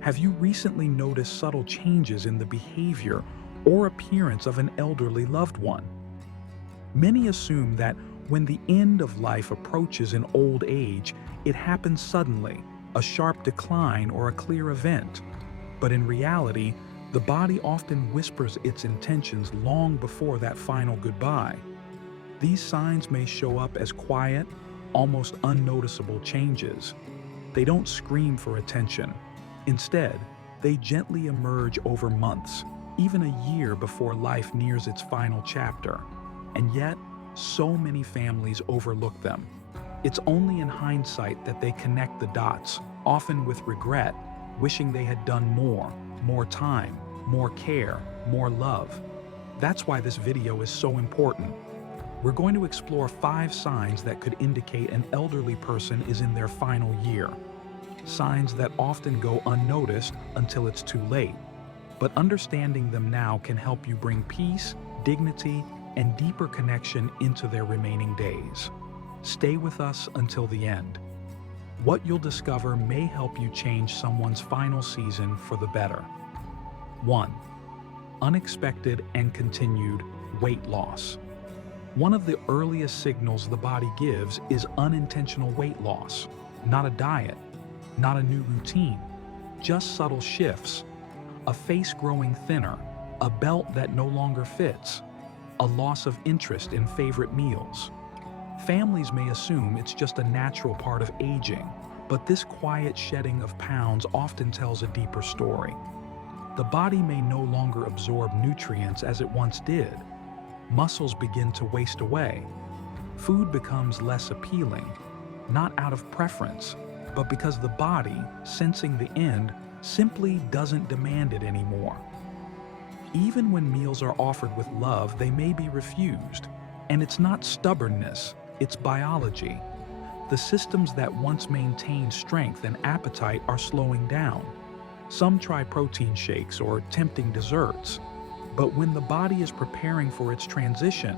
Have you recently noticed subtle changes in the behavior or appearance of an elderly loved one? Many assume that when the end of life approaches in old age, it happens suddenly, a sharp decline or a clear event. But in reality, the body often whispers its intentions long before that final goodbye. These signs may show up as quiet, almost unnoticeable changes. They don't scream for attention. Instead, they gently emerge over months, even a year before life nears its final chapter. And yet, so many families overlook them. It's only in hindsight that they connect the dots, often with regret, wishing they had done more time, more care, more love. That's why this video is so important. We're going to explore 5 signs that could indicate an elderly person is in their final year. Signs that often go unnoticed until it's too late. But understanding them now can help you bring peace, dignity, and deeper connection into their remaining days. Stay with us until the end. What you'll discover may help you change someone's final season for the better. 1. Unexpected and continued weight loss. One of the earliest signals the body gives is unintentional weight loss. Not a diet, not a new routine, just subtle shifts. A face growing thinner, a belt that no longer fits, a loss of interest in favorite meals. Families may assume it's just a natural part of aging, but this quiet shedding of pounds often tells a deeper story. The body may no longer absorb nutrients as it once did. Muscles begin to waste away. Food becomes less appealing, not out of preference, but because the body, sensing the end, simply doesn't demand it anymore. Even when meals are offered with love, they may be refused. And it's not stubbornness, it's biology. The systems that once maintained strength and appetite are slowing down. Some try protein shakes or tempting desserts. But when the body is preparing for its transition,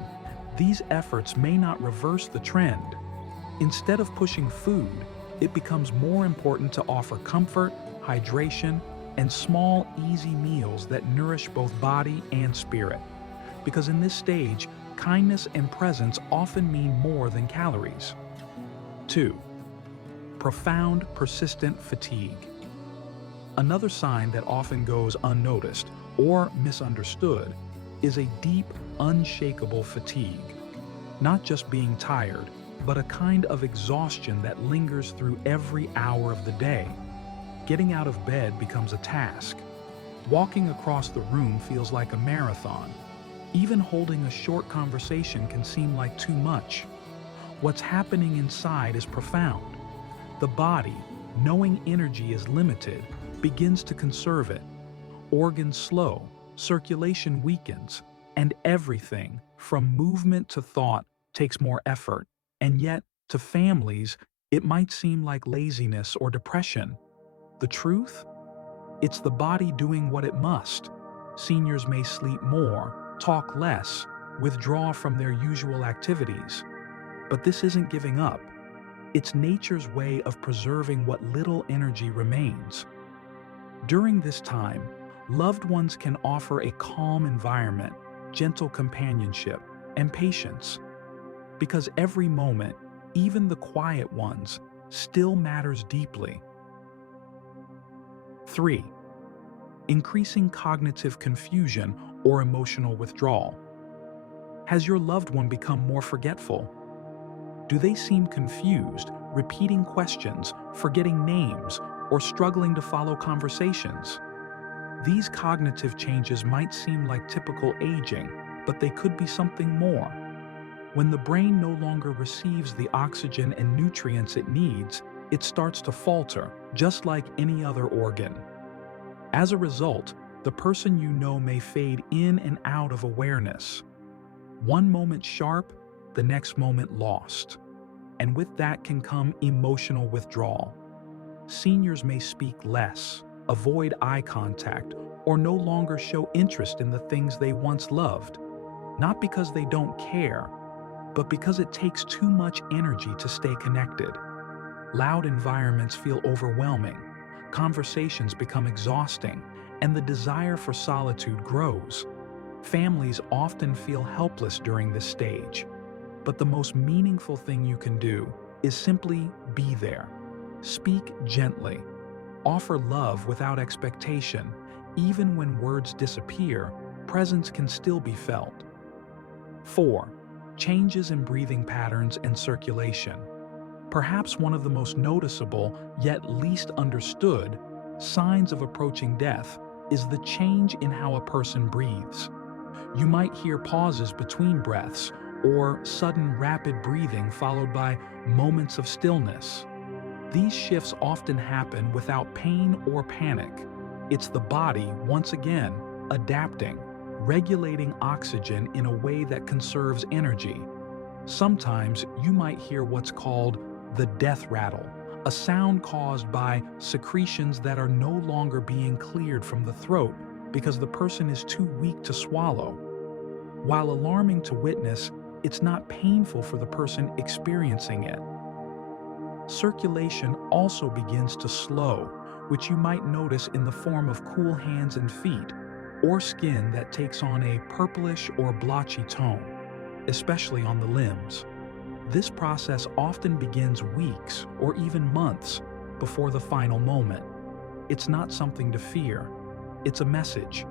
these efforts may not reverse the trend. Instead of pushing food, it becomes more important to offer comfort, hydration, and small, easy meals that nourish both body and spirit. Because in this stage, kindness and presence often mean more than calories. 2. Profound, persistent fatigue. Another sign that often goes unnoticed or misunderstood is a deep, unshakable fatigue. Not just being tired, but a kind of exhaustion that lingers through every hour of the day. Getting out of bed becomes a task. Walking across the room feels like a marathon. Even holding a short conversation can seem like too much. What's happening inside is profound. The body, knowing energy is limited, begins to conserve it. Organs slow, circulation weakens, and everything, from movement to thought, takes more effort. And yet, to families, it might seem like laziness or depression. The truth? It's the body doing what it must. Seniors may sleep more, talk less, withdraw from their usual activities. But this isn't giving up. It's nature's way of preserving what little energy remains. During this time, loved ones can offer a calm environment, gentle companionship, and patience. Because every moment, even the quiet ones, still matters deeply. 3. Increasing cognitive confusion or emotional withdrawal. Has your loved one become more forgetful? Do they seem confused, repeating questions, forgetting names, or struggling to follow conversations? These cognitive changes might seem like typical aging, but they could be something more. When the brain no longer receives the oxygen and nutrients it needs, it starts to falter, just like any other organ. As a result, the person you know may fade in and out of awareness. One moment sharp, the next moment lost. And with that can come emotional withdrawal. Seniors may speak less, avoid eye contact, or no longer show interest in the things they once loved. Not because they don't care, but because it takes too much energy to stay connected. Loud environments feel overwhelming. conversations become exhausting, and the desire for solitude grows. Families often feel helpless during this stage, but the most meaningful thing you can do is simply be there. Speak gently. Offer love without expectation. Even when words disappear, presence can still be felt. 4. Changes in breathing patterns and circulation. Perhaps one of the most noticeable, yet least understood, signs of approaching death is the change in how a person breathes. You might hear pauses between breaths, or sudden rapid breathing followed by moments of stillness. These shifts often happen without pain or panic. It's the body, once again, adapting, regulating oxygen in a way that conserves energy. Sometimes you might hear what's called the death rattle, a sound caused by secretions that are no longer being cleared from the throat because the person is too weak to swallow. While alarming to witness, it's not painful for the person experiencing it. Circulation also begins to slow, which you might notice in the form of cool hands and feet, or skin that takes on a purplish or blotchy tone, especially on the limbs. This process often begins weeks or even months before the final moment. It's not something to fear. It's a message,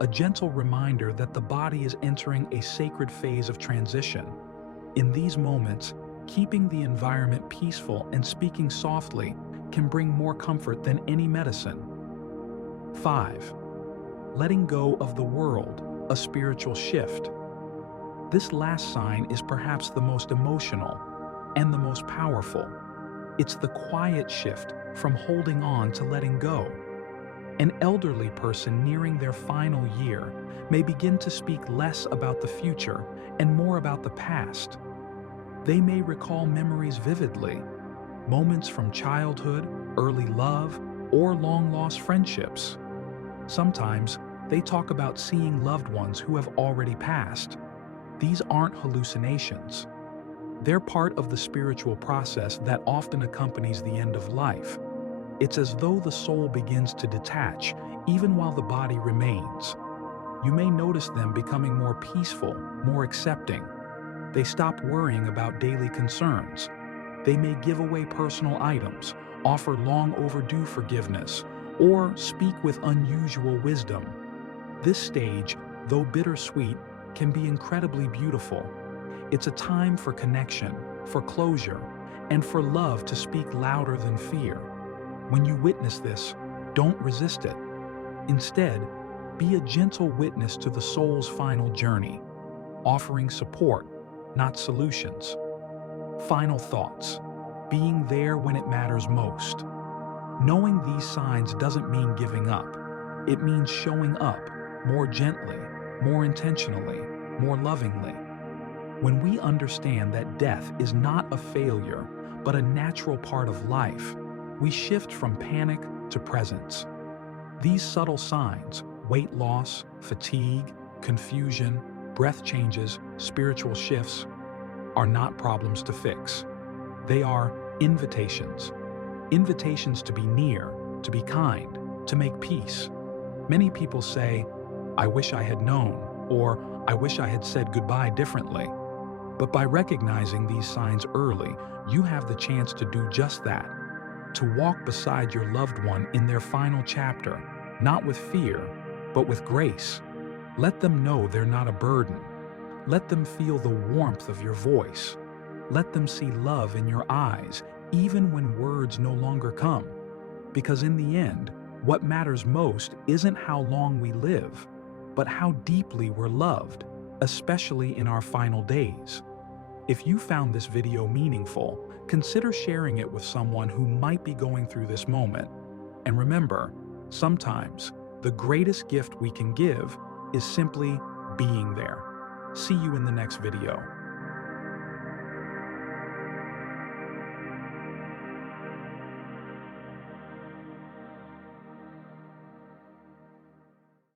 a gentle reminder that the body is entering a sacred phase of transition. In these moments, keeping the environment peaceful and speaking softly can bring more comfort than any medicine. 5. Letting go of the world, a spiritual shift. This last sign is perhaps the most emotional and the most powerful. It's the quiet shift from holding on to letting go. An elderly person nearing their final year may begin to speak less about the future and more about the past. They may recall memories vividly, moments from childhood, early love, or long-lost friendships. Sometimes they talk about seeing loved ones who have already passed. These aren't hallucinations. They're part of the spiritual process that often accompanies the end of life. It's as though the soul begins to detach, even while the body remains. You may notice them becoming more peaceful, more accepting. They stop worrying about daily concerns. They may give away personal items, offer long overdue forgiveness, or speak with unusual wisdom. This stage, though bittersweet, can be incredibly beautiful. It's a time for connection, for closure, and for love to speak louder than fear. When you witness this, don't resist it. Instead, be a gentle witness to the soul's final journey, offering support, not solutions. Final thoughts. Being there when it matters most. Knowing these signs doesn't mean giving up. It means showing up more gently, more intentionally, more lovingly. When we understand that death is not a failure, but a natural part of life, we shift from panic to presence. These subtle signs, weight loss, fatigue, confusion, breath changes, spiritual shifts, are not problems to fix. They are invitations. Invitations to be near, to be kind, to make peace. Many people say, "I wish I had known," or "I wish I had said goodbye differently." But by recognizing these signs early, you have the chance to do just that, to walk beside your loved one in their final chapter, not with fear, but with grace. Let them know they're not a burden. Let them feel the warmth of your voice. Let them see love in your eyes, even when words no longer come. Because in the end, what matters most isn't how long we live, but how deeply we're loved, especially in our final days. If you found this video meaningful, consider sharing it with someone who might be going through this moment. And remember, sometimes the greatest gift we can give is simply being there. See you in the next video.